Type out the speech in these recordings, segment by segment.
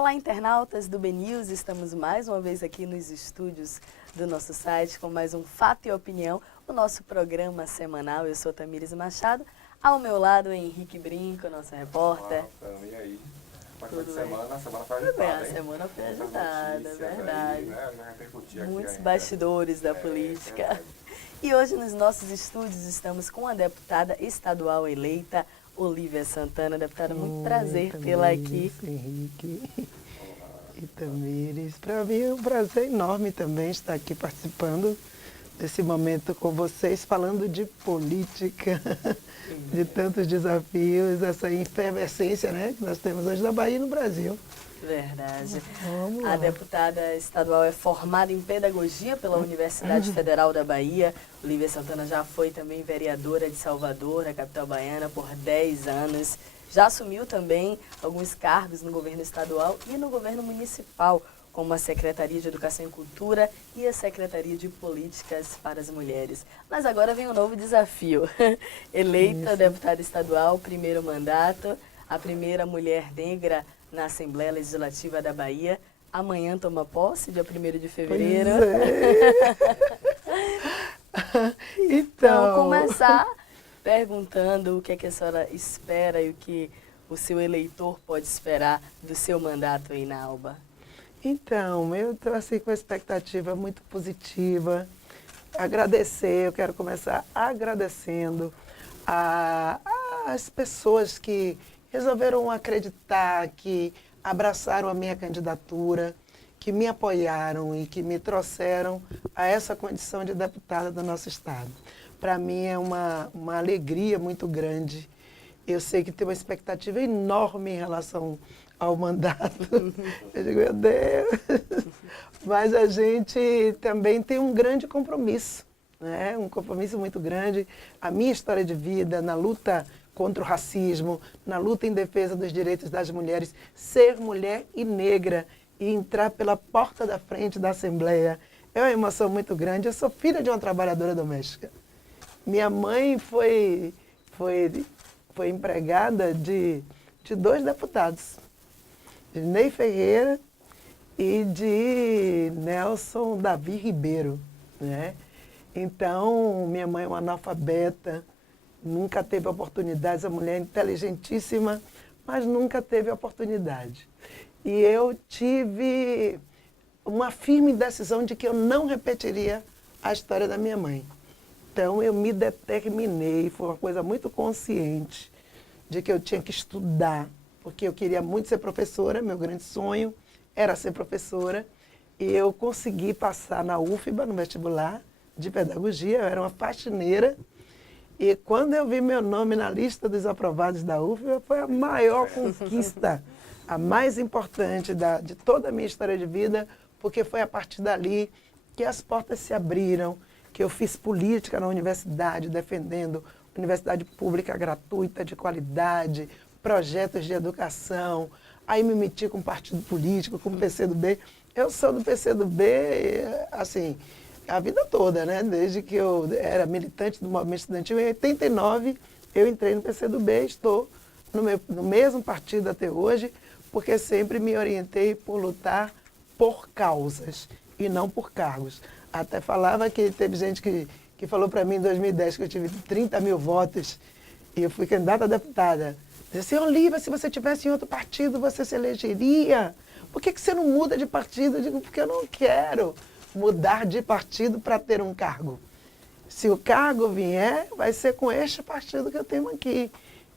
Olá, internautas do BNews, estamos mais uma vez aqui nos estúdios do nosso site com mais um Fato e Opinião, o nosso programa semanal. Eu sou Tamires Machado, ao meu lado Henrique Brinco, nosso repórter. Olá, e aí? Como é que Tudo foi a bem? semana? A semana foi Tudo bem, agitada, a hein? semana foi Muitas agitada, notícias verdade. aí, né? Vai repercutir aqui Muitos ainda. bastidores da política. Verdade. E hoje nos nossos estúdios estamos com a deputada estadual eleita, Olívia Santana. Deputada, muito prazer tê-la aqui. Henrique e Tamires. Para mim é um prazer enorme também estar aqui participando desse momento com vocês, falando de política, de tantos desafios, essa efervescência, né, que nós temos hoje na Bahia e no Brasil. Verdade. Vamos lá. A deputada estadual é formada em pedagogia pela Universidade Federal da Bahia. Olívia Santana já foi também vereadora de Salvador, na capital baiana, por 10 anos. Já assumiu também alguns cargos no governo estadual e no governo municipal, como a Secretaria de Educação e Cultura e a Secretaria de Políticas para as Mulheres. Mas agora vem um novo desafio. Eleita deputada estadual, primeiro mandato, a primeira mulher negra na Assembleia Legislativa da Bahia. Amanhã toma posse, dia 1º de fevereiro. Então, começar perguntando o que é que a senhora espera e o que o seu eleitor pode esperar do seu mandato aí na Alba. Então, eu estou assim com uma expectativa muito positiva. Agradecer, eu quero começar agradecendo às pessoas que resolveram acreditar, que abraçaram a minha candidatura, que me apoiaram e que me trouxeram a essa condição de deputada do nosso estado. Para mim é uma alegria muito grande. Eu sei que tem uma expectativa enorme em relação ao mandato. Eu digo, meu Deus. Mas a gente também tem um grande compromisso, né? Um compromisso muito grande. A minha história de vida na luta contra o racismo, na luta em defesa dos direitos das mulheres, ser mulher e negra e entrar pela porta da frente da Assembleia é uma emoção muito grande. Eu sou filha de uma trabalhadora doméstica. Minha mãe foi empregada de 2 deputados, de Ney Ferreira e de Nelson Davi Ribeiro, né? Então, minha mãe é uma analfabeta, nunca teve oportunidades, a mulher inteligentíssima, mas nunca teve oportunidade. E eu tive uma firme decisão de que eu não repetiria a história da minha mãe. Então, eu me determinei, foi uma coisa muito consciente, de que eu tinha que estudar, porque eu queria muito ser professora, meu grande sonho era ser professora, e eu consegui passar na UFBA, no vestibular de pedagogia, eu era uma faxineira, e quando eu vi meu nome na lista dos aprovados da UFBA, foi a maior conquista, a mais importante de toda a minha história de vida, porque foi a partir dali que as portas se abriram, que eu fiz política na universidade, defendendo universidade pública gratuita, de qualidade, projetos de educação, aí me meti com partido político, com o PCdoB. Eu sou do PCdoB, assim, a vida toda, né? Desde que eu era militante do movimento estudantil, em 89 eu entrei no PCdoB, estou no mesmo partido até hoje, porque sempre me orientei por lutar por causas e não por cargos. Até falava que teve gente que falou para mim em 2010 que eu tive 30 mil votos e eu fui candidata a deputada. Disse assim, Olívia, se você tivesse em outro partido, você se elegeria. Por que você não muda de partido? Eu digo, porque eu não quero mudar de partido para ter um cargo. Se o cargo vier, vai ser com este partido que eu tenho aqui.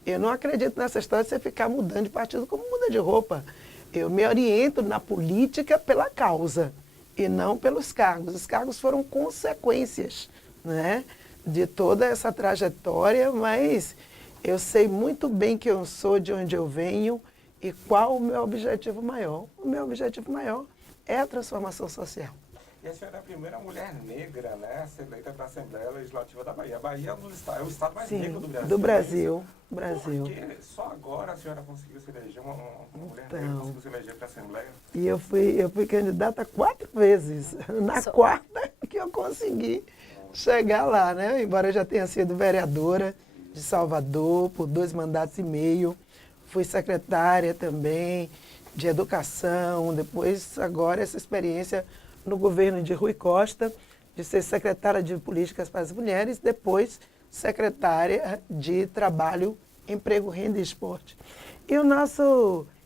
Eu não acredito nessa história de você ficar mudando de partido como muda de roupa. Eu me oriento na política pela causa e não pelos cargos. Os cargos foram consequências, né, de toda essa trajetória, mas eu sei muito bem quem eu sou, de onde eu venho e qual o meu objetivo maior. O meu objetivo maior é a transformação social. E a senhora é a primeira mulher negra, né, a ser eleita para a Assembleia Legislativa da Bahia. A Bahia é o estado mais negro do Brasil. Do Brasil. Por Brasil. que só agora a senhora conseguiu se eleger, uma mulher Então, negra conseguiu se eleger para a Assembleia? E eu fui candidata 4 vezes. Na quarta que eu consegui chegar lá, né? Embora eu já tenha sido vereadora de Salvador por 2 mandatos e meio. Fui secretária também de educação, depois agora essa experiência no governo de Rui Costa, de ser secretária de Políticas para as Mulheres, depois secretária de Trabalho, Emprego, Renda e Esporte.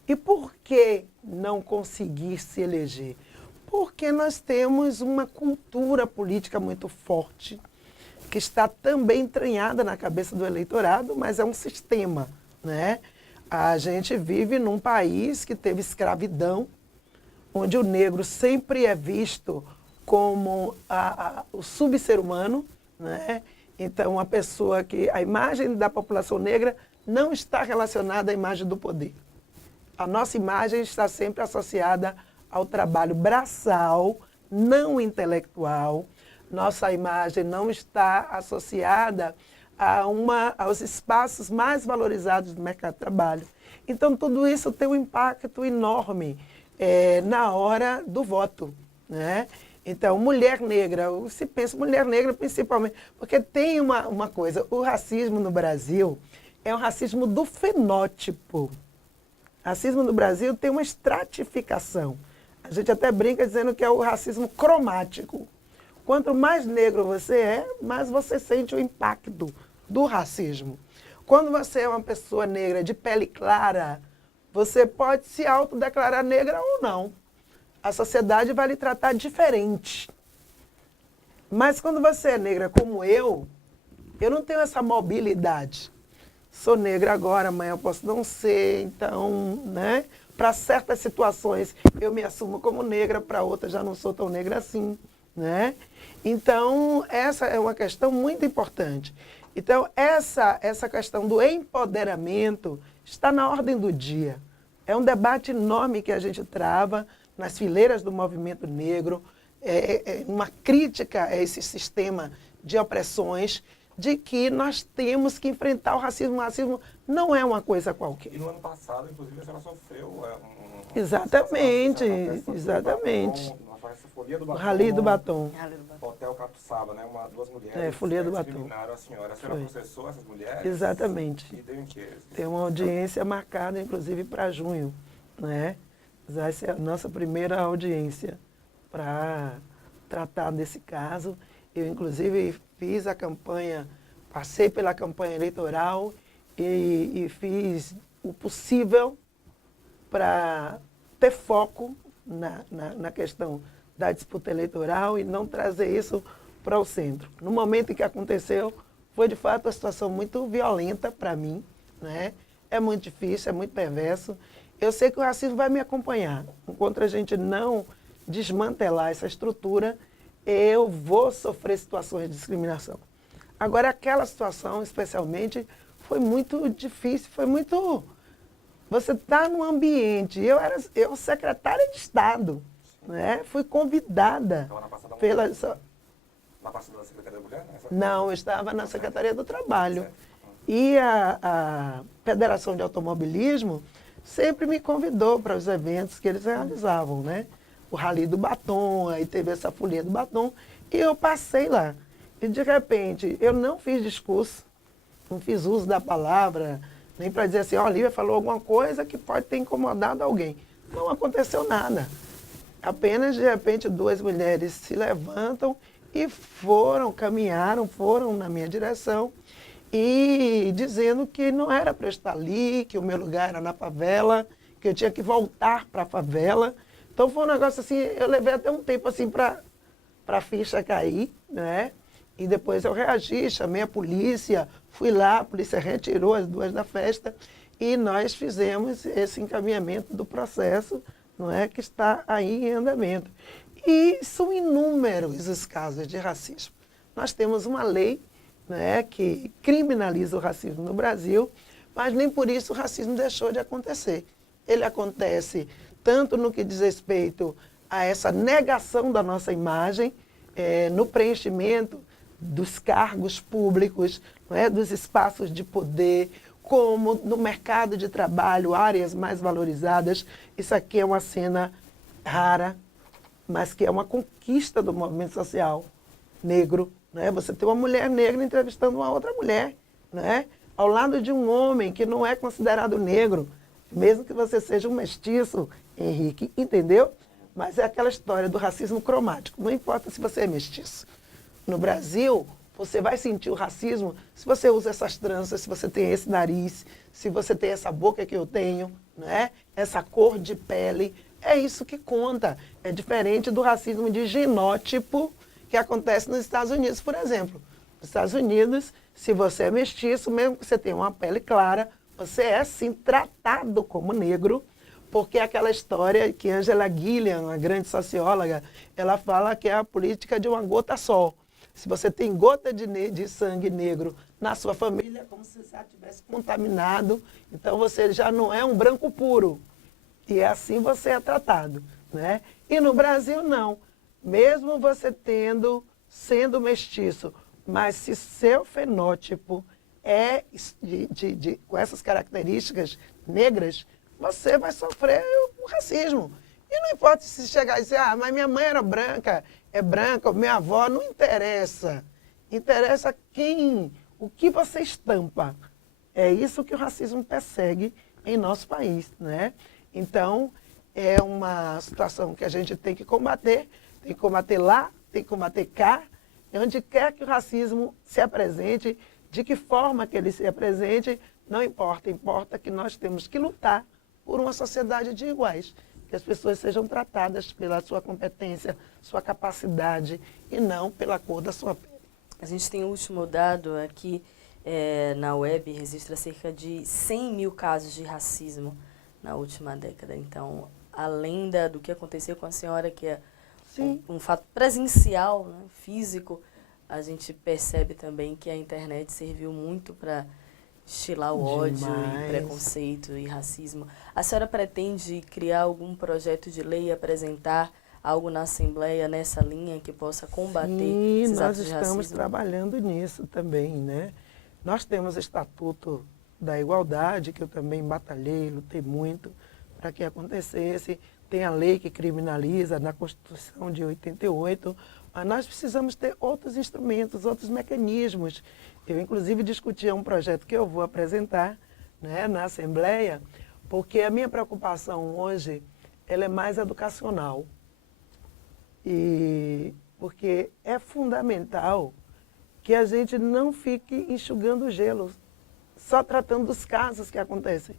E por que não conseguir se eleger? Porque nós temos uma cultura política muito forte, que está também entranhada na cabeça do eleitorado, mas é um sistema, né? A gente vive num país que teve escravidão, onde o negro sempre é visto como o subser humano, né? Então, a imagem da população negra não está relacionada à imagem do poder. A nossa imagem está sempre associada ao trabalho braçal, não intelectual. Nossa imagem não está associada aos espaços mais valorizados do mercado de trabalho. Então, tudo isso tem um impacto enorme na hora do voto, né? Então, mulher negra, se pensa mulher negra principalmente, porque tem uma coisa, o racismo no Brasil é o racismo do fenótipo. O racismo no Brasil tem uma estratificação. A gente até brinca dizendo que é o racismo cromático. Quanto mais negro você é, mais você sente o impacto do racismo. Quando você é uma pessoa negra de pele clara, você pode se autodeclarar negra ou não. A sociedade vai lhe tratar diferente. Mas quando você é negra como eu não tenho essa mobilidade. Sou negra agora, amanhã eu posso não ser, então, né? Para certas situações eu me assumo como negra, para outras já não sou tão negra assim, né? Então, essa é uma questão muito importante. Então, essa questão do empoderamento está na ordem do dia. É um debate enorme que a gente trava nas fileiras do movimento negro, uma crítica a esse sistema de opressões, de que nós temos que enfrentar o racismo. O racismo não é uma coisa qualquer. E no ano passado, inclusive, a senhora sofreu Exatamente, exatamente. Folia do Batom, Rally do Batom. Hotel Catuçaba, né? Duas mulheres Folia do Batom. discriminaram a senhora. A senhora processou essas mulheres? Exatamente. E deu em quê? Tem uma audiência marcada, inclusive, para junho, né? Essa é a nossa primeira audiência para tratar desse caso. Eu, inclusive, fiz a campanha, passei pela campanha eleitoral e fiz o possível para ter foco na questão da disputa eleitoral e não trazer isso para o centro. No momento em que aconteceu, foi de fato uma situação muito violenta para mim, né? É muito difícil, é muito perverso. Eu sei que o racismo vai me acompanhar. Enquanto a gente não desmantelar essa estrutura, eu vou sofrer situações de discriminação. Agora, aquela situação, especialmente, foi muito difícil, foi muito... Você está num ambiente... Eu era secretária de Estado, né? Fui convidada Estava na passada pela... Na passada da Secretaria da Mulher? Né? Não, eu estava na Secretaria do Trabalho. E a Federação de Automobilismo sempre me convidou para os eventos que eles realizavam, né? O Rally do Batom, aí teve essa folia do Batom, e eu passei lá. E, de repente, eu não fiz discurso, não fiz uso da palavra, nem para dizer assim, ó, a Lívia falou alguma coisa que pode ter incomodado alguém. Não aconteceu nada. Apenas, de repente, duas mulheres se levantam e caminharam, foram na minha direção, e dizendo que não era para eu estar ali, que o meu lugar era na favela, que eu tinha que voltar para a favela. Então foi um negócio assim, eu levei até um tempo assim para a ficha cair, né? E depois eu reagi, chamei a polícia, fui lá, a polícia retirou as duas da festa e nós fizemos esse encaminhamento do processo, não é, que está aí em andamento. E são inúmeros os casos de racismo. Nós temos uma lei, né, que criminaliza o racismo no Brasil, mas nem por isso o racismo deixou de acontecer. Ele acontece tanto no que diz respeito a essa negação da nossa imagem, no preenchimento dos cargos públicos, não é, dos espaços de poder, como no mercado de trabalho, áreas mais valorizadas. Isso aqui é uma cena rara, mas que é uma conquista do movimento social negro. Né? Você tem uma mulher negra entrevistando uma outra mulher, né? Ao lado de um homem que não é considerado negro. mesmo que você seja um mestiço, Henrique, entendeu? Mas é aquela história do racismo cromático. Não importa se você é mestiço. No Brasil, você vai sentir o racismo se você usa essas tranças, se você tem esse nariz, se você tem essa boca que eu tenho, né? Essa cor de pele. É isso que conta. É diferente do racismo de genótipo que acontece nos Estados Unidos, por exemplo. Nos Estados Unidos, se você é mestiço, mesmo que você tenha uma pele clara, você é, sim, tratado como negro, porque é aquela história que Angela Gilliam, a grande socióloga, ela fala que é a política de uma gota só. Se você tem gota de sangue negro na sua família, é como se você já tivesse contaminado, então você já não é um branco puro. E é assim você é tratado, né? E no Brasil, não. Mesmo você sendo mestiço, mas se seu fenótipo é com essas características negras, você vai sofrer o racismo. E não importa se chegar e dizer, mas minha mãe era branca, é branca, minha avó, não interessa. Interessa o que você estampa. É isso que o racismo persegue em nosso país, né? Então, é uma situação que a gente tem que combater lá, tem que combater cá, onde quer que o racismo se apresente, de que forma que ele se apresente, não importa. Importa que nós temos que lutar por uma sociedade de iguais, que as pessoas sejam tratadas pela sua competência, sua capacidade e não pela cor da sua pele. A gente tem o último dado aqui na web, registra cerca de 100 mil casos de racismo na última década. Então, além do que aconteceu com a senhora, que é um fato presencial, né, físico, a gente percebe também que a internet serviu muito para estilar o ódio e preconceito e racismo. A senhora pretende criar algum projeto de lei, apresentar algo na Assembleia nessa linha que possa combater esses atos de racismo? Nós estamos trabalhando nisso também, né? Nós temos o Estatuto da Igualdade, que eu também batalhei, lutei muito para que acontecesse. Tem a lei que criminaliza na Constituição de 88, mas nós precisamos ter outros instrumentos, outros mecanismos. Eu, inclusive, discutia um projeto que eu vou apresentar, né, na Assembleia, porque a minha preocupação hoje ela é mais educacional. Porque é fundamental que a gente não fique enxugando o gelo, só tratando dos casos que acontecem.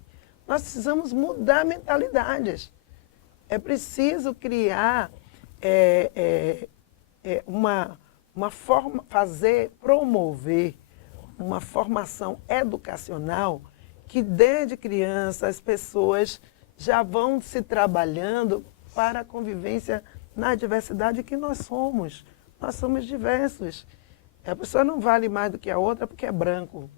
Nós precisamos mudar mentalidades. É preciso criar uma forma, promover uma formação educacional que desde criança as pessoas já vão se trabalhando para a convivência na diversidade que nós somos. Nós somos diversos. A pessoa não vale mais do que a outra porque é branco.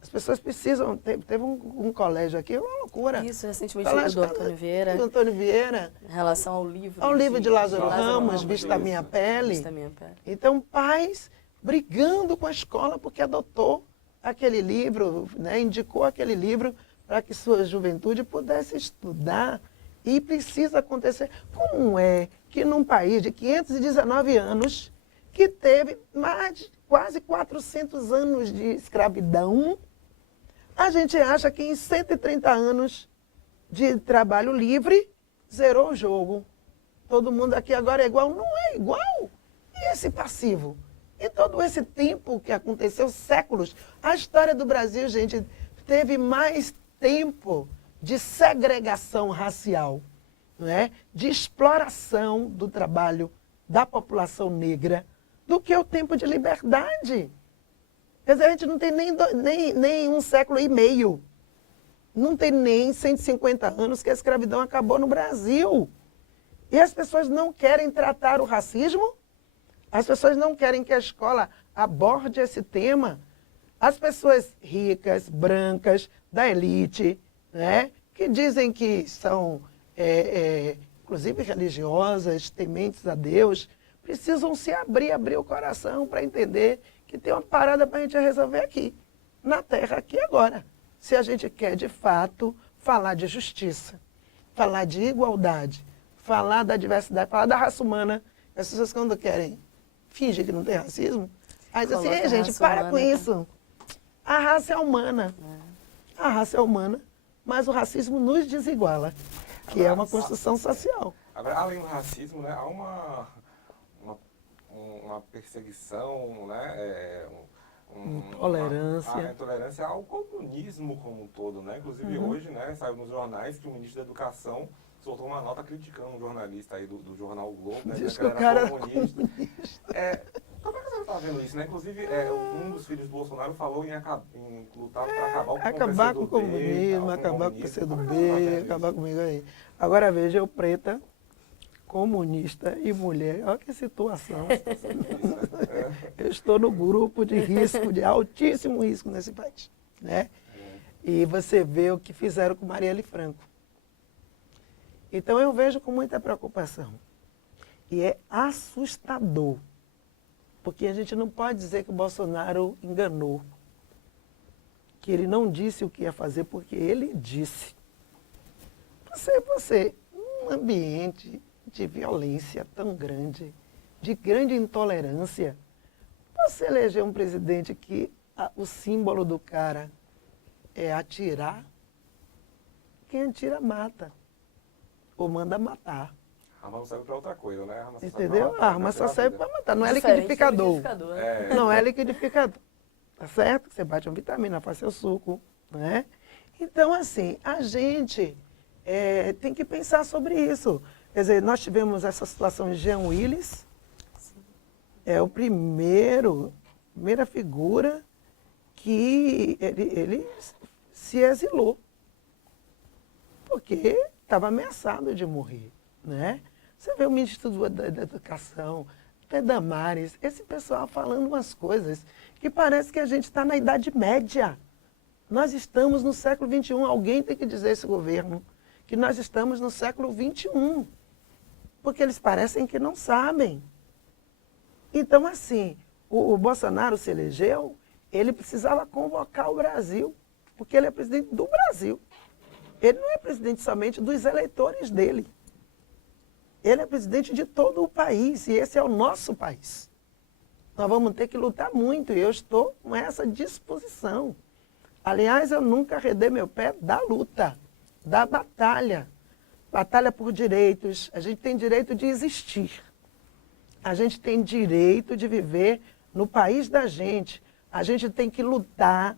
As pessoas precisam... Teve um colégio aqui, uma loucura. Isso, recentemente do Antônio Vieira. Do Antônio Vieira. Em relação ao livro. Ao livro de Lázaro Ramos, Vista a Minha Pele. Vista a Minha Pele. Então, pais brigando com a escola porque adotou aquele livro, né, indicou aquele livro para que sua juventude pudesse estudar. E precisa acontecer. Como é que num país de 519 anos, que teve mais de quase 400 anos de escravidão, a gente acha que em 130 anos de trabalho livre, zerou o jogo. Todo mundo aqui agora é igual. Não é igual. E esse passivo? E todo esse tempo que aconteceu, séculos. A história do Brasil, gente, teve mais tempo de segregação racial, não é? De exploração do trabalho da população negra, do que o tempo de liberdade. Quer dizer, a gente não tem nem um século e meio. Não tem nem 150 anos que a escravidão acabou no Brasil. E as pessoas não querem tratar o racismo, as pessoas não querem que a escola aborde esse tema. As pessoas ricas, brancas, da elite, né, que dizem que são, inclusive religiosas, tementes a Deus, precisam se abrir o coração para entender que tem uma parada para a gente resolver aqui, na Terra, aqui e agora. Se a gente quer, de fato, falar de justiça, falar de igualdade, falar da diversidade, falar da raça humana. As pessoas, quando querem fingir que não tem racismo, aí dizem assim, gente, para com isso. A raça é humana. A raça é humana. mas o racismo nos desiguala, que é uma construção social. Agora, além do racismo, né, há uma perseguição, né, Intolerância. A intolerância ao comunismo como um todo, né? Inclusive hoje, né, saiu nos jornais que o ministro da Educação soltou uma nota criticando um jornalista aí do jornal O Globo, né? Diz que o cara era comunista. Como é que você está vendo isso, né? Inclusive, um dos filhos do Bolsonaro falou em lutar para acabar com o comunismo, acabar com o PCdoB, acabar comigo aí. Agora veja, eu preta, comunista e mulher, olha que situação. Eu estou no grupo de risco, de altíssimo risco nesse país, né? E você vê o que fizeram com Marielle Franco. Então eu vejo com muita preocupação. E é assustador, porque a gente não pode dizer que o Bolsonaro enganou, que ele não disse o que ia fazer, porque ele disse. Você, num ambiente de violência tão grande, de grande intolerância, você eleger um presidente que o símbolo do cara é atirar, quem atira mata, ou manda matar. A arma não serve para outra coisa, né? Entendeu? A arma só serve para matar, não é Diferente liquidificador. né? Não é liquidificador. Tá certo? Você bate uma vitamina, faz seu suco, né? Então, assim, a gente tem que pensar sobre isso. Quer dizer, nós tivemos essa situação de Jean Willis, é o primeira figura que ele se exilou, porque estava ameaçado de morrer, né? Você vê o ministro da Educação, até Damares, esse pessoal falando umas coisas que parece que a gente está na Idade Média. Nós estamos no século XXI, alguém tem que dizer a esse governo que nós estamos no século XXI, porque eles parecem que não sabem. Então, assim, o Bolsonaro se elegeu, ele precisava convocar o Brasil, porque ele é presidente do Brasil. Ele não é presidente somente dos eleitores dele. Ele é presidente de todo o país, e esse é o nosso país. Nós vamos ter que lutar muito, e eu estou com essa disposição. Aliás, eu nunca arredei meu pé da luta, da batalha. Batalha por direitos. A gente tem direito de existir. A gente tem direito de viver no país da gente. A gente tem que lutar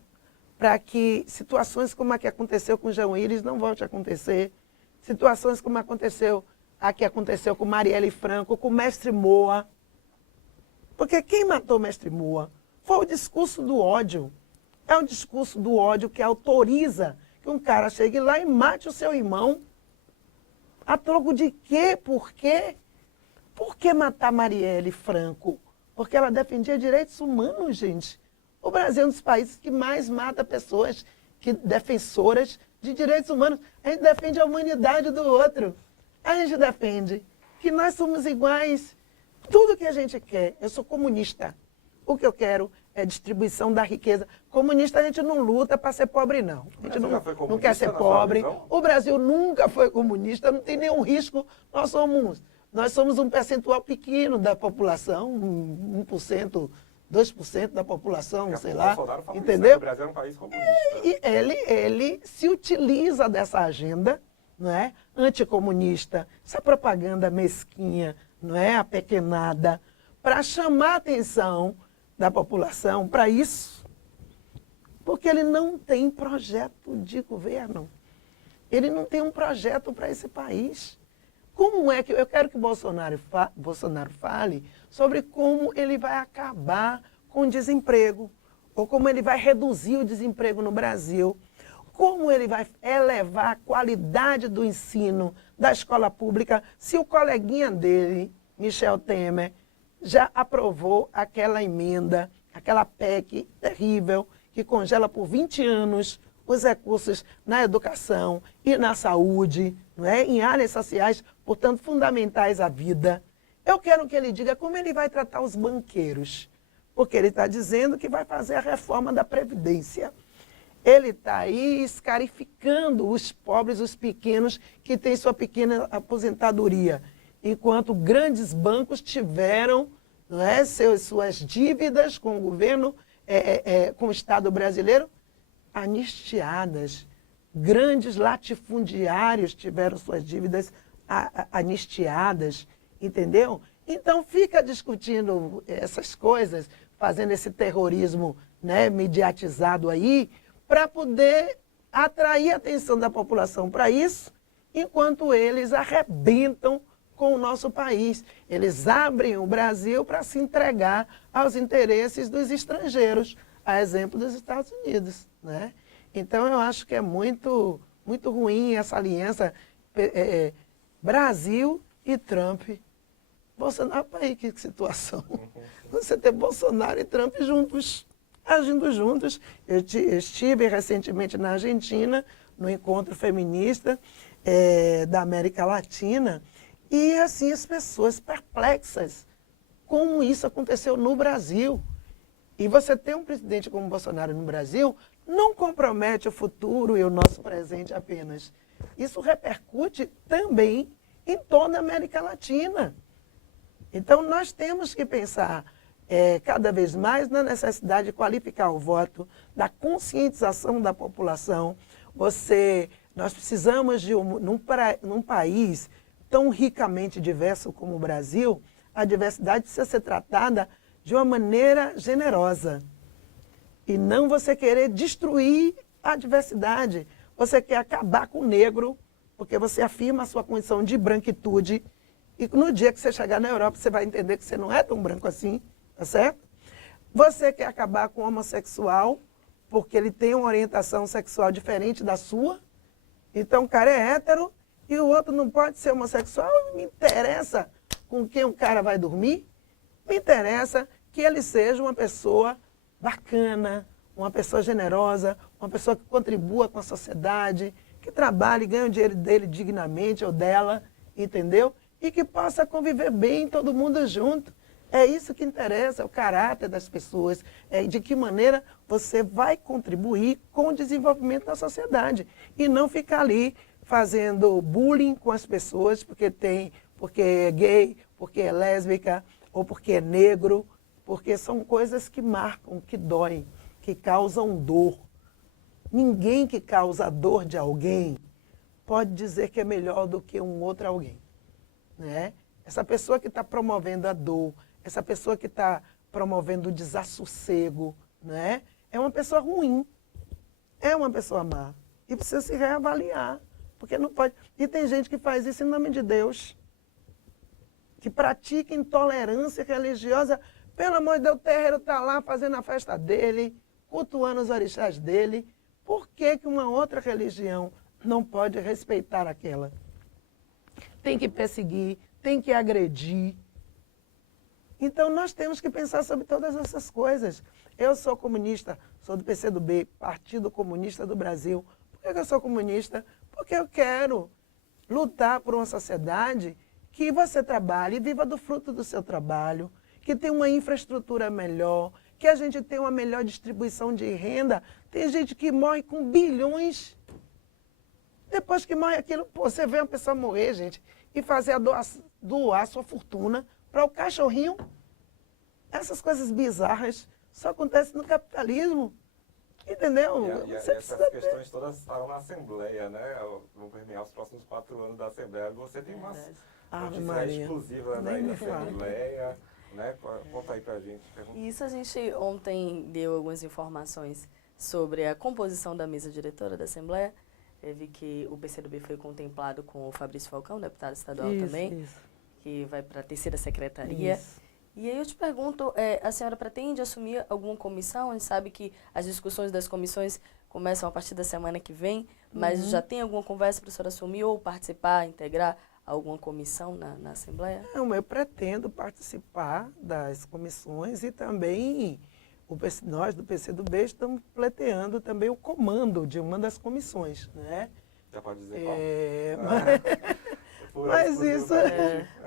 para que situações como a que aconteceu com Jean Willis não volte a acontecer. Situações como a que aconteceu com Marielle Franco, com o Mestre Moa. Porque quem matou o Mestre Moa foi o discurso do ódio. É o discurso do ódio que autoriza que um cara chegue lá e mate o seu irmão. A troco de quê? Por quê? Por que matar Marielle Franco? Porque ela defendia direitos humanos, gente. O Brasil é um dos países que mais mata pessoas defensoras de direitos humanos. A gente defende a humanidade do outro. A gente defende que nós somos iguais. Tudo que a gente quer. Eu sou comunista. O que eu quero é distribuição da riqueza. Comunista a gente não luta para ser pobre, não. A gente não quer ser pobre. O Brasil nunca foi comunista, não tem nenhum risco. Nós somos um percentual pequeno da população, 1%, 2% da população, sei lá. Entendeu? O Brasil é um país comunista. E ele se utiliza dessa agenda, não é, anticomunista, essa propaganda mesquinha, não é, apequenada, para chamar a atenção da população para isso, porque ele não tem projeto de governo. Ele não tem um projeto para esse país. Como é que eu quero que Bolsonaro fale sobre como ele vai acabar com o desemprego, ou como ele vai reduzir o desemprego no Brasil, como ele vai elevar a qualidade do ensino da escola pública, se o coleguinha dele, Michel Temer, já aprovou aquela emenda, aquela PEC terrível, que congela por 20 anos os recursos na educação e na saúde, não é? Em áreas sociais, portanto, fundamentais à vida. Eu quero que ele diga como ele vai tratar os banqueiros, porque ele está dizendo que vai fazer a reforma da Previdência. Ele está aí escarificando os pobres, os pequenos, que têm sua pequena aposentadoria, enquanto grandes bancos tiveram, não é, suas dívidas com o governo, com o Estado brasileiro, anistiadas. grandes latifundiários tiveram suas dívidas anistiadas, entendeu? Então fica discutindo essas coisas, fazendo esse terrorismo, né, mediatizado aí, para poder atrair a atenção da população para isso, enquanto eles arrebentam com o nosso país. Eles abrem o Brasil para se entregar aos interesses dos estrangeiros, a exemplo dos Estados Unidos, né? Então eu acho que é muito, muito ruim essa aliança Brasil e Trump. Bolsonaro, aí que situação. Você ter Bolsonaro e Trump juntos, agindo juntos. Eu estive recentemente na Argentina, no encontro feminista da América Latina, e assim as pessoas perplexas como isso aconteceu no Brasil. E você ter um presidente como Bolsonaro no Brasil não compromete o futuro e o nosso presente apenas. Isso repercute também em toda a América Latina. Então, nós temos que pensar cada vez mais na necessidade de qualificar o voto, da conscientização da população. Nós precisamos de num país tão ricamente diverso como o Brasil, a diversidade precisa ser tratada de uma maneira generosa. E não você querer destruir a diversidade. Você quer acabar com o negro, porque você afirma a sua condição de branquitude. E no dia que você chegar na Europa, você vai entender que você não é tão branco assim, tá certo? Você quer acabar com o homossexual, porque ele tem uma orientação sexual diferente da sua. Então o cara é hétero e o outro não pode ser homossexual. Me interessa com quem o cara vai dormir. Me interessa que ele seja uma pessoa bacana, uma pessoa generosa, uma pessoa que contribua com a sociedade, que trabalhe e ganhe o dinheiro dele dignamente ou dela, entendeu? E que possa conviver bem todo mundo junto. É isso que interessa, é o caráter das pessoas, de que maneira você vai contribuir com o desenvolvimento da sociedade. E não ficar ali fazendo bullying com as pessoas porque é gay, porque é lésbica, ou porque é negro, porque são coisas que marcam, que doem, que causam dor. Ninguém que causa a dor de alguém pode dizer que é melhor do que um outro alguém, né? Essa pessoa que está promovendo a dor, essa pessoa que está promovendo o desassossego, né? É uma pessoa ruim, é uma pessoa má. E precisa se reavaliar, porque não pode... E tem gente que faz isso em nome de Deus, que pratica intolerância religiosa. Pelo amor de Deus, o terreiro está lá fazendo a festa dele, cultuando os orixás dele. Por que que uma outra religião não pode respeitar aquela? Tem que perseguir, tem que agredir. Então, nós temos que pensar sobre todas essas coisas. Eu sou comunista, sou do PCdoB, Partido Comunista do Brasil. Por que eu sou comunista? Porque eu quero lutar por uma sociedade que você trabalhe e viva do fruto do seu trabalho, que tenha uma infraestrutura melhor, que a gente tenha uma melhor distribuição de renda. Tem gente que morre com bilhões. Depois que morre aquilo, você vê uma pessoa morrer, gente, e fazer doar sua fortuna para o cachorrinho. Essas coisas bizarras só acontecem no capitalismo. Entendeu? E essas questões todas estarão na Assembleia, né? Vão permear os próximos 4 anos da Assembleia. Você tem uma notícia exclusiva na Assembleia, né? Conta aí pra gente. Isso a gente ontem deu algumas informações sobre a composição da mesa diretora da Assembleia. Vi que o PCdoB foi contemplado com o Fabrício Falcão, deputado estadual também, que vai para a 3ª secretaria. Isso. E aí eu te pergunto, a senhora pretende assumir alguma comissão? A gente sabe que as discussões das comissões começam a partir da semana que vem, mas já tem alguma conversa para a senhora assumir ou participar, integrar alguma comissão na Assembleia? Não, eu pretendo participar das comissões e também nós do PCdoB estamos pleiteando também o comando de uma das comissões, né? Já pode dizer qual? Mas isso,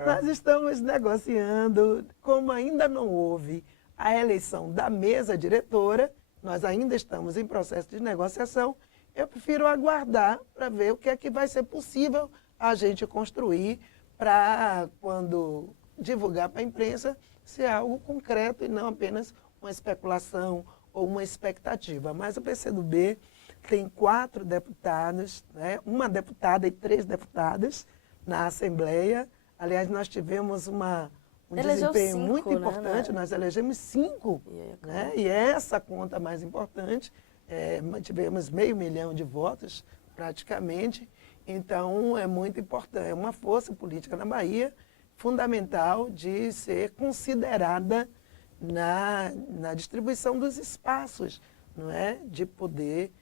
nós estamos negociando, como ainda não houve a eleição da mesa diretora, nós ainda estamos em processo de negociação, eu prefiro aguardar para ver o que é que vai ser possível a gente construir para, quando divulgar para a imprensa, ser algo concreto e não apenas uma especulação ou uma expectativa. Mas o PCdoB tem 4 deputados, né? Uma deputada e 3 deputadas na Assembleia. Aliás, nós tivemos um desempenho 5, muito né, importante, nós elegemos 5, né? E essa conta mais importante, tivemos 500 mil de votos, praticamente. Então, é muito importante, é uma força política na Bahia fundamental de ser considerada na distribuição dos espaços, não é? De poder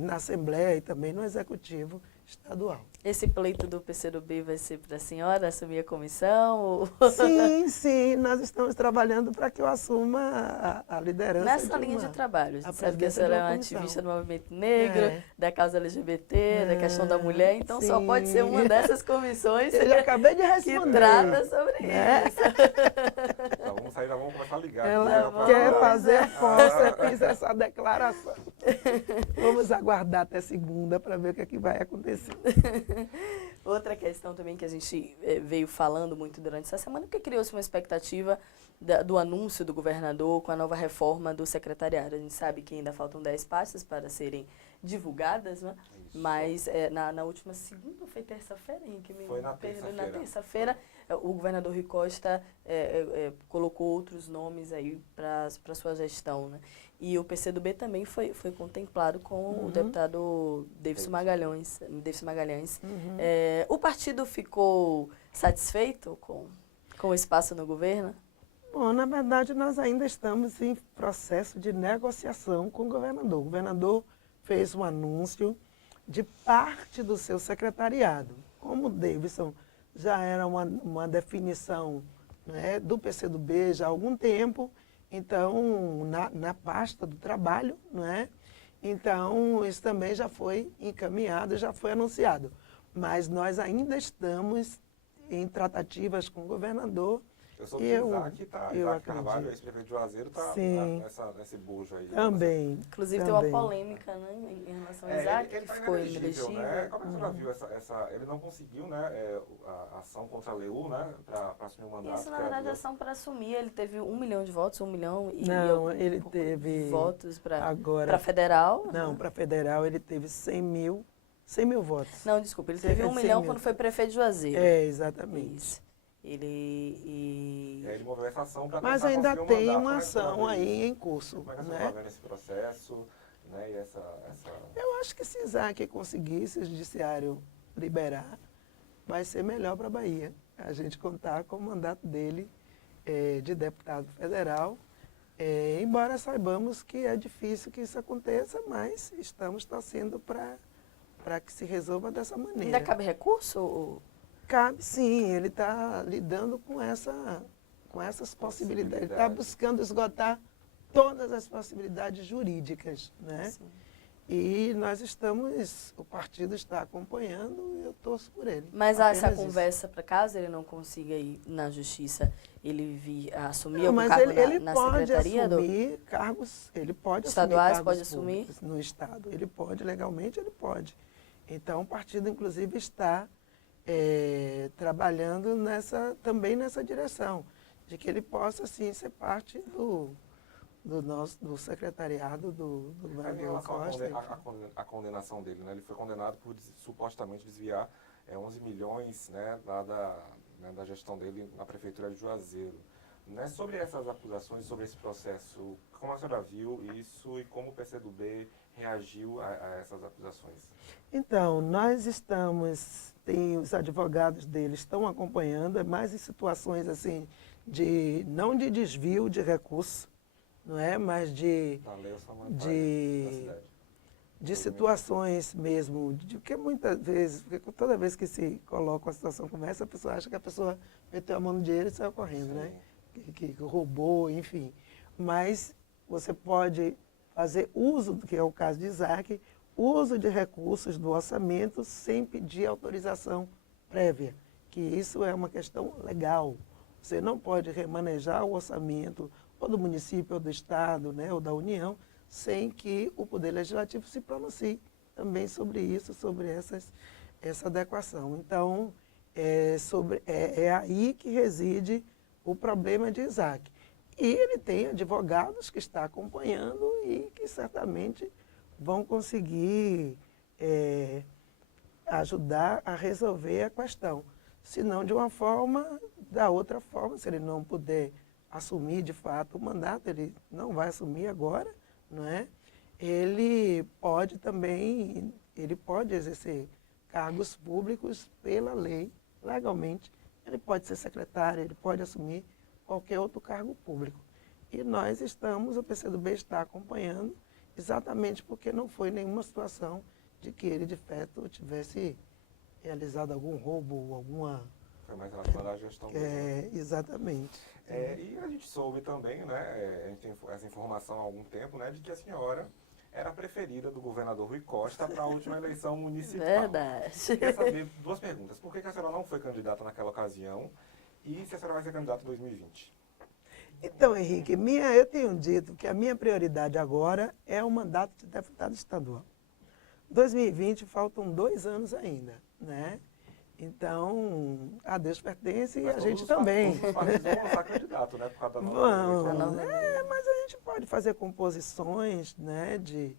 na Assembleia e também no Executivo Estadual. Esse pleito do PCdoB vai ser para a senhora assumir a comissão? Sim, sim, nós estamos trabalhando para que eu assuma a liderança. Nessa linha de trabalho, a gente sabe que a senhora é uma ativista do movimento negro, da causa LGBT, da questão da mulher, então sim, só pode ser uma dessas comissões eu já acabei de responder, que trata sobre isso. Então, vamos sair, já vamos começar a ligar. Ela quer fazer força, fiz essa declaração. Vamos aguardar até segunda para ver o que é que vai acontecer. Outra questão também que a gente veio falando muito durante essa semana, porque criou-se uma expectativa do anúncio do governador com a nova reforma do secretariado. A gente sabe que ainda faltam 10 pastas para serem divulgadas, né? Mas na última segunda, foi terça-feira? Foi na terça-feira. Na terça-feira, o governador Rui Costa colocou outros nomes aí para sua gestão, né? E o PCdoB também foi contemplado com o deputado Davidson Magalhães. O partido ficou satisfeito com o espaço no governo? Bom, na verdade, nós ainda estamos em processo de negociação com o governador. O governador fez um anúncio de parte do seu secretariado. Como o Davidson já era uma definição, né, do PCdoB já há algum tempo, então, na pasta do trabalho, não é? Então, isso também já foi encaminhado, já foi anunciado. Mas nós ainda estamos em tratativas com o governador. Eu soube que Isaac Carvalho, ex-prefeito de Juazeiro, está nesse bujo aí. Também. Inclusive, tem uma polêmica, né, em relação a Isaac, ele que ficou inelegível, né? Como é que você já viu ele não conseguiu, né, a ação contra a LEU, né, para assumir o mandato? Isso, na verdade, a ação para assumir, ele teve 1 milhão de votos, 1 milhão e ele teve votos para federal. federal. Não, para federal ele teve 100 mil votos. Não, desculpa, ele teve 1 milhão quando foi prefeito de Juazeiro. Exatamente. Isso. Ele moveu essa ação para mas ainda tem uma ação aí em curso. Como é que você está vendo esse processo, né, e essa... Eu acho que se Isaac conseguisse o judiciário liberar, vai ser melhor para a Bahia. A gente contar com o mandato dele de deputado federal, embora saibamos que é difícil que isso aconteça, mas estamos torcendo para que se resolva dessa maneira. Ainda cabe recurso? Cabe sim, ele está lidando com essas possibilidades. Ele está buscando esgotar todas as possibilidades jurídicas, né? Sim. E o partido está acompanhando e eu torço por ele. Mas há essa conversa para caso ele não consiga ir na justiça, ele vir assumir algum cargo na secretaria? Ele pode estaduais assumir pode assumir no Estado. Ele pode, legalmente ele pode. Então o partido, inclusive, está trabalhando também nessa direção, de que ele possa, sim, ser parte do secretariado do governador Costa. A condenação dele, né? Ele foi condenado por supostamente desviar 11 milhões, né, da gestão dele na prefeitura de Juazeiro. Né? Sobre essas acusações, sobre esse processo, como a senhora viu isso e como o PCdoB reagiu a essas acusações? Então, os advogados dele estão acompanhando, mais em situações assim, não de desvio de recurso, não é? Mas de situações mesmo, porque muitas vezes, porque toda vez que se coloca uma situação como essa, a pessoa acha que a pessoa meteu a mão no dinheiro e saiu correndo, sim, né? Que roubou, enfim. Mas você pode fazer uso, que é o caso de Isaac, uso de recursos do orçamento sem pedir autorização prévia, que isso é uma questão legal. Você não pode remanejar o orçamento ou do município, ou do Estado, né, ou da União, sem que o Poder Legislativo se pronuncie também sobre isso, sobre essa adequação. Então, é aí que reside o problema de Isaac. E ele tem advogados que está acompanhando e que certamente vão conseguir ajudar a resolver a questão. Se não de uma forma, da outra forma, se ele não puder assumir de fato o mandato, ele não vai assumir agora, não é? Ele pode também, ele pode exercer cargos públicos pela lei, legalmente. Ele pode ser secretário, ele pode assumir qualquer outro cargo público. E nós estamos, o PCdoB está acompanhando, exatamente porque não foi nenhuma situação de que ele, de fato, tivesse realizado algum roubo, alguma... Foi mais relacionado à gestão dele. Exatamente. E a gente soube também, né, a gente tem essa informação há algum tempo, né, de que a senhora era a preferida do governador Rui Costa para a última eleição municipal. Verdade. Quer saber duas perguntas. Por que a senhora não foi candidata naquela ocasião e se a senhora vai ser candidata em 2020? Então, Henrique, eu tenho dito que a minha prioridade agora é o mandato de deputado estadual. 2020 faltam 2 anos ainda, né? Então, a Deus pertence e a gente também. Todos os partidos vão lançar candidato, né? Por causa da Vamos, mas a gente pode fazer composições, né, de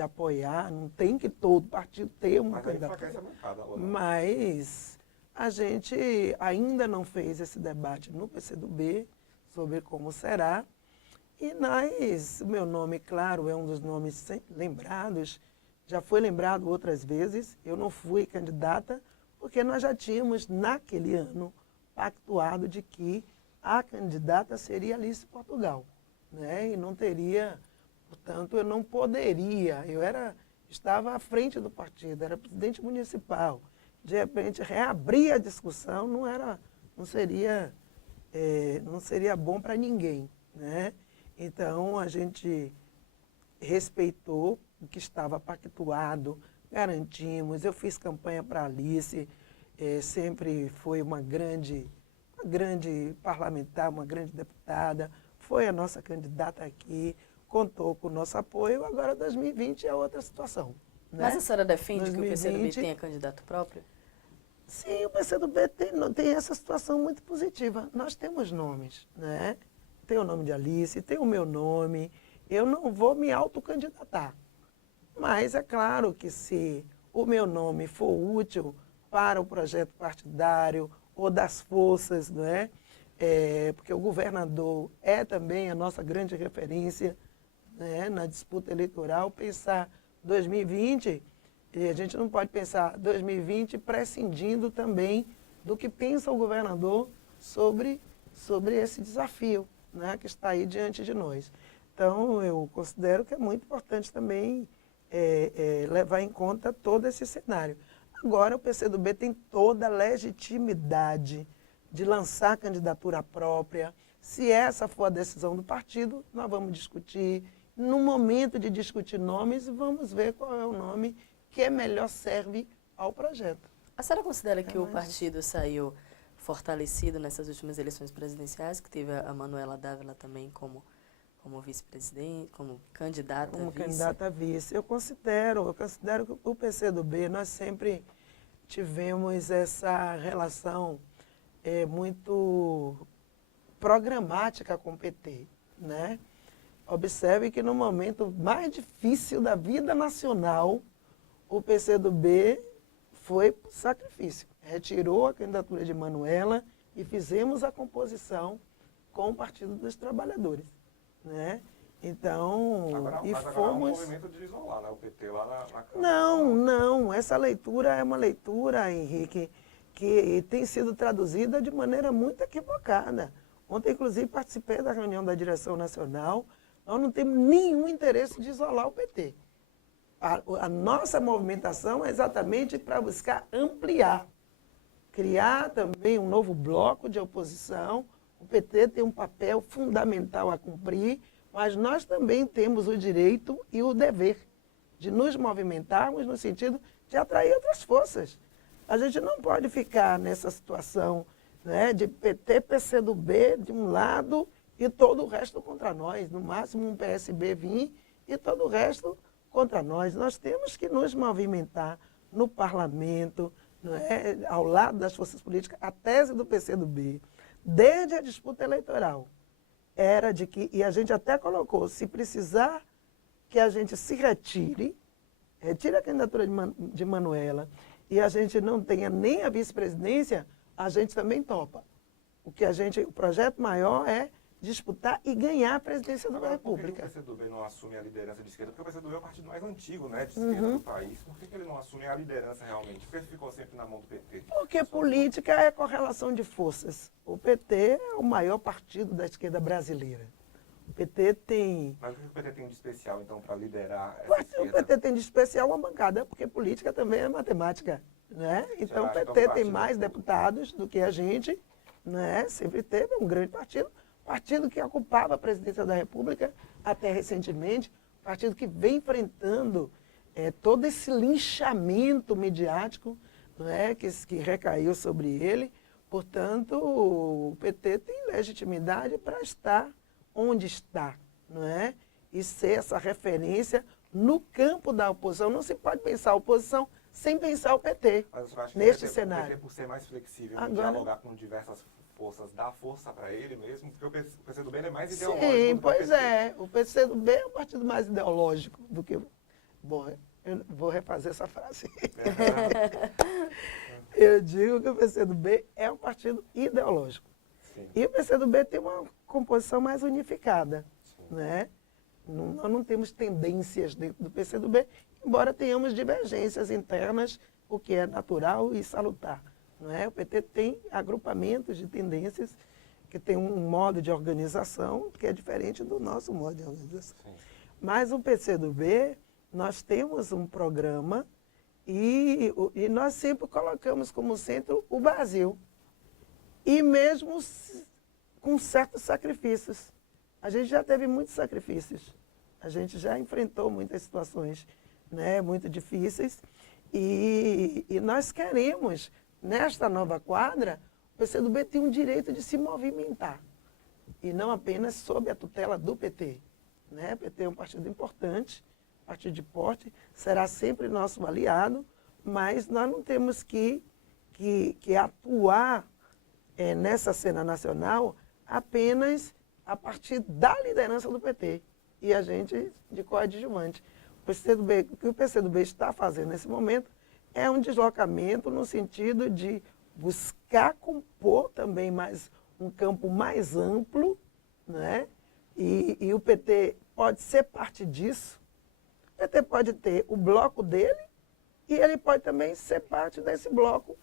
apoiar, não tem que todo partido ter uma candidatura. Mas a gente ainda não fez esse debate no PCdoB sobre como será. E o meu nome, claro, é um dos nomes lembrados, já foi lembrado outras vezes. Eu não fui candidata porque nós já tínhamos, naquele ano, pactuado de que a candidata seria Alice Portugal, né? E não teria, portanto, eu não poderia, estava à frente do partido, era presidente municipal. De repente, reabrir a discussão não seria bom para ninguém, né? Então, a gente respeitou o que estava pactuado, garantimos. Eu fiz campanha para a Alice, sempre foi uma grande parlamentar, uma grande deputada, foi a nossa candidata aqui, contou com o nosso apoio. Agora, 2020 é outra situação, né? Mas a senhora defende 2020, que o PCdoB tenha candidato próprio? Sim, o PCdoB tem essa situação muito positiva. Nós temos nomes, né? Tem o nome de Alice, tem o meu nome. Eu não vou me autocandidatar. Mas é claro que se o meu nome for útil para o projeto partidário ou das forças, não é? Porque o governador é também a nossa grande referência, né, na disputa eleitoral. Pensar 2020, a gente não pode pensar 2020 prescindindo também do que pensa o governador sobre esse desafio, né, que está aí diante de nós. Então, eu considero que é muito importante também levar em conta todo esse cenário. Agora, o PCdoB tem toda a legitimidade de lançar candidatura própria. Se essa for a decisão do partido, nós vamos discutir. No momento de discutir nomes, vamos ver qual é o nome que melhor serve ao projeto. A senhora considera que o partido saiu fortalecido nessas últimas eleições presidenciais, que teve a Manuela Dávila também como vice-presidente, como candidata a vice? Como candidata a vice. Eu considero que o PCdoB, nós sempre tivemos essa relação muito programática com o PT, né? Observe que no momento mais difícil da vida nacional, o PCdoB foi por sacrifício. Retirou a candidatura de Manuela e fizemos a composição com o Partido dos Trabalhadores, né? Então, agora é um movimento de isolar, né, o PT lá na Câmara. Não. Essa leitura é uma leitura, Henrique, que tem sido traduzida de maneira muito equivocada. Ontem, inclusive, participei da reunião da direção nacional. Nós não temos nenhum interesse de isolar o PT. A nossa movimentação é exatamente para buscar ampliar, criar também um novo bloco de oposição. O PT tem um papel fundamental a cumprir, mas nós também temos o direito e o dever de nos movimentarmos no sentido de atrair outras forças. A gente não pode ficar nessa situação, né, de PT, PCdoB de um lado e todo o resto contra nós. No máximo um PSB vir e todo o resto contra nós. Nós temos que nos movimentar no parlamento, né, ao lado das forças políticas. A tese do PCdoB, desde a disputa eleitoral, era de que, e a gente até colocou, se precisar que a gente se retire, retire a candidatura de Manuela e a gente não tenha nem a vice-presidência, a gente também topa. O projeto maior é disputar e ganhar a presidência da Agora, República. Por que o PCdoB não assume a liderança de esquerda? Porque o PCdoB é o partido mais antigo, né, de esquerda do país. Por que ele não assume a liderança realmente? Por que ele ficou sempre na mão do PT? Porque política é correlação de forças. O PT é o maior partido da esquerda brasileira. O PT tem... Mas o que o PT tem de especial, então, para liderar essa O esquerda? PT tem de especial uma bancada, porque política também é matemática. Né? Então o acha que é um PT tem partido mais que- deputados do que a gente, né? Sempre teve um grande partido que ocupava a presidência da República até recentemente, partido que vem enfrentando todo esse linchamento midiático, né? que recaiu sobre ele. Portanto, o PT tem legitimidade para estar onde está, não é? E ser essa referência no campo da oposição. Não se pode pensar a oposição sem pensar o PT, Mas eu acho que neste o cenário. PT, por ser mais flexível, Agora- dialogar com diversas forças, dá força para ele mesmo, porque o PCdoB ele é mais ideológico Sim, do que o pois PT. é. O PCdoB é um partido mais ideológico do que... Bom, eu vou refazer essa frase. Eu digo que o PCdoB é um partido ideológico. Sim. E o PCdoB tem uma composição mais unificada, Sim. né? Nós não temos tendências dentro do PCdoB, embora tenhamos divergências internas, o que é natural e salutar. Não é? O PT tem agrupamentos de tendências que tem um modo de organização que é diferente do nosso modo de organização. Sim. Mas o PCdoB, nós temos um programa e nós sempre colocamos como centro o Brasil. E mesmo com certos sacrifícios. A gente já teve muitos sacrifícios. A gente já enfrentou muitas situações, né, muito difíceis. E nós queremos, nesta nova quadra, o PCdoB tem um direito de se movimentar. E não apenas sob a tutela do PT. Né? O PT é um partido importante, partido de porte, será sempre nosso aliado, mas nós não temos que atuar nessa cena nacional apenas a partir da liderança do PT. E a gente de coadjuvante. O que o PCdoB está fazendo nesse momento é um deslocamento no sentido de buscar compor também um campo mais amplo, né? E o PT pode ser parte disso. O PT pode ter o bloco dele e ele pode também ser parte desse bloco,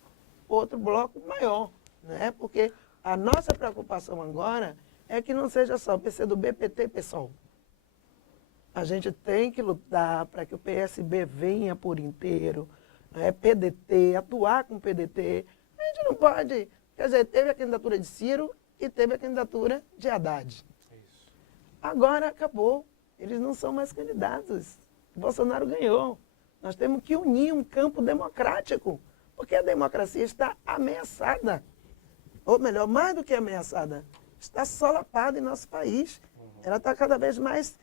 outro bloco maior, né? Porque a nossa preocupação agora é que não seja só PCdoB, PT e PSOL. A gente tem que lutar para que o PSB venha por inteiro, né? PDT, atuar com o PDT. A gente não pode... Quer dizer, teve a candidatura de Ciro e teve a candidatura de Haddad. Isso. Agora acabou. Eles não são mais candidatos. Bolsonaro ganhou. Nós temos que unir um campo democrático, porque a democracia está ameaçada. Ou melhor, mais do que ameaçada, está solapada em nosso país. Ela está cada vez mais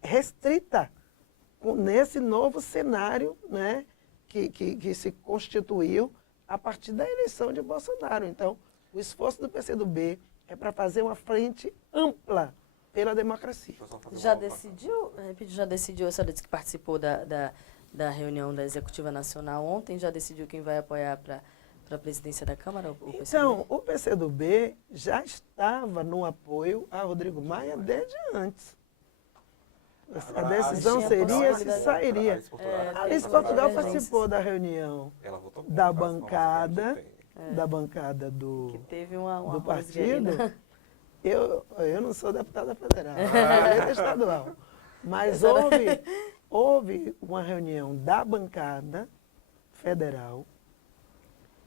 restrita nesse novo cenário, né, que se constituiu a partir da eleição de Bolsonaro. Então, o esforço do PCdoB é para fazer uma frente ampla pela democracia. Deixa eu só fazer Já uma- decidiu, a senhora disse que participou da reunião da Executiva Nacional ontem, já decidiu quem vai apoiar para a presidência da Câmara, o PCdoB? Então, o PCdoB já estava no apoio a Rodrigo Maia desde antes. A Agora, decisão tinha seria se possibilidade- sairia. Alice Portugal- É, Alice tem Portugal divergências. participou da reunião Ela votou da contra as bancada, informações que tem. da bancada Que teve uma do rosqueirina. partido. Eu não sou deputada federal, eu sou estadual. Mas houve uma reunião da bancada federal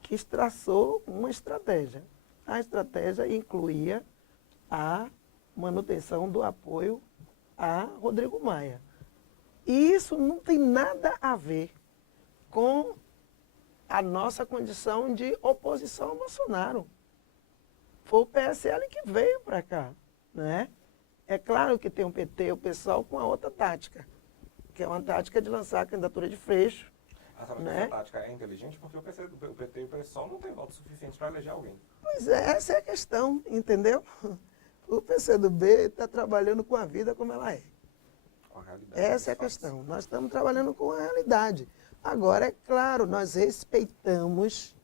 que traçou uma estratégia. A estratégia incluía a manutenção do apoio a Rodrigo Maia. E isso não tem nada a ver com a nossa condição de oposição ao Bolsonaro. Foi o PSL que veio para cá, né? É claro que tem o PT, o PSOL com a outra tática, que é uma tática de lançar a candidatura de Freixo. A senhora Né? acha que essa tática é inteligente porque o PT e o PSOL não tem voto suficiente para eleger alguém. Pois é, essa é a questão, entendeu? O PCdoB está trabalhando com a vida como ela é. com a realidade. Essa é a questão. Nós estamos trabalhando com a realidade. Agora, é claro, nós respeitamos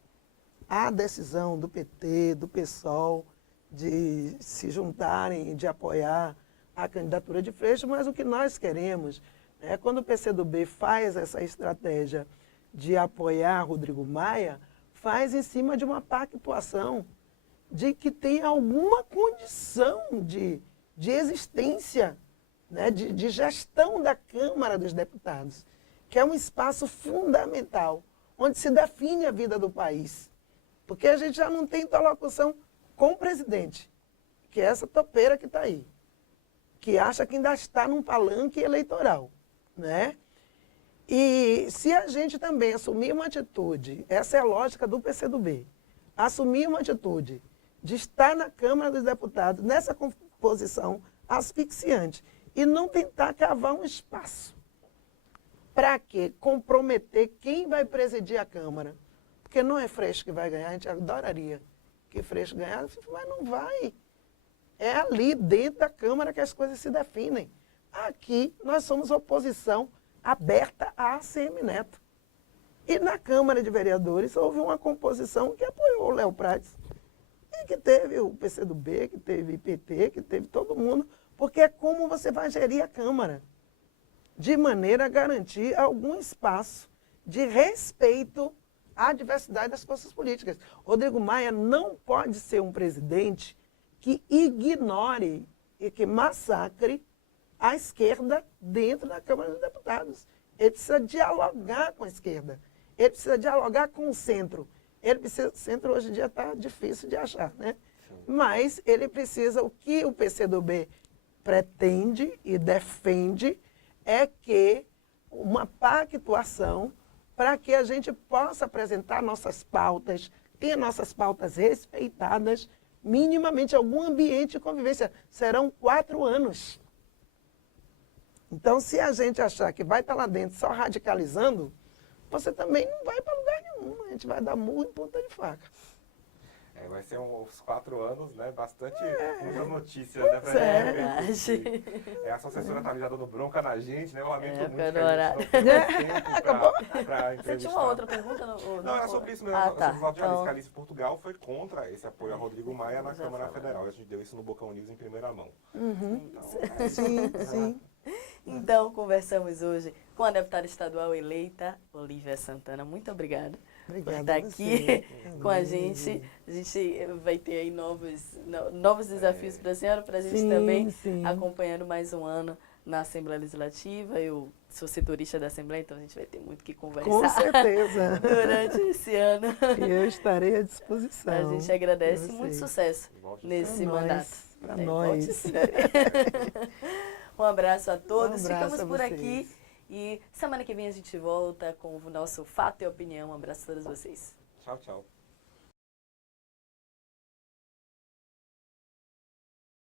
a decisão do PT, do PSOL, de se juntarem, de apoiar a candidatura de Freixo, mas o que nós queremos é quando o PCdoB faz essa estratégia de apoiar Rodrigo Maia, faz em cima de uma pactuação de que tem alguma condição de existência, né, de gestão da Câmara dos Deputados, que é um espaço fundamental, onde se define a vida do país. Porque a gente já não tem interlocução com o presidente, que é essa topeira que está aí, que acha que ainda está num palanque eleitoral, né? E se a gente também assumir uma atitude, essa é a lógica do PCdoB, assumir uma atitude de estar na Câmara dos Deputados nessa composição asfixiante e não tentar cavar um espaço. Para quê? Comprometer quem vai presidir a Câmara. Porque não é Freixo que vai ganhar, a gente adoraria que Freixo ganhasse, mas não vai. É ali dentro da Câmara que as coisas se definem. Aqui nós somos oposição aberta a ACM Neto. E na Câmara de Vereadores houve uma composição que apoiou o Léo Prates. E que teve o PCdoB, que teve PT, que teve todo mundo, porque é como você vai gerir a Câmara, de maneira a garantir algum espaço de respeito à diversidade das forças políticas. Rodrigo Maia não pode ser um presidente que ignore e que massacre a esquerda dentro da Câmara dos Deputados. Ele precisa dialogar com a esquerda, ele precisa dialogar com o centro. O centro hoje em dia está difícil de achar, né? Mas ele precisa, o que o PCdoB pretende e defende é que uma pactuação para que a gente possa apresentar nossas pautas, ter nossas pautas respeitadas, minimamente algum ambiente de convivência. Serão 4 anos. Então, se a gente achar que vai estar lá dentro só radicalizando, você também não vai para lugar nenhum. A gente vai dar murro em ponta de faca. Vai ser uns 4 anos, né? Bastante muitas notícias, né? Pra Verdade. A sua assessora tá já dando bronca na gente, né? Eu lamento muito que pelo a gente não tem tempo pra entrevistar. Você tinha uma outra pergunta? Não, era sobre isso mesmo. Ah, tá. O Valdir Scalice Portugal foi contra esse apoio a Rodrigo Maia na Câmara Federal. A gente deu isso no Bocão News em primeira mão. Então, Sim. Então, conversamos hoje com a deputada estadual eleita, Olívia Santana. Muito obrigada por Obrigada estar a aqui você. com a gente. A gente vai ter aí novos desafios para a senhora, para a gente Sim, também, sim. acompanhando mais um ano na Assembleia Legislativa. Eu sou setorista da Assembleia, então a gente vai ter muito que conversar. Com certeza. Durante esse ano. E eu estarei à disposição. A gente agradece de muito vocês. sucesso Volte nesse Pra mandato. nós, pra Volte nós. sempre. Um abraço a todos. Um abraço Ficamos a por vocês. aqui. E semana que vem a gente volta com o nosso Fato e Opinião. Um abraço a todos vocês. tchau, tchau.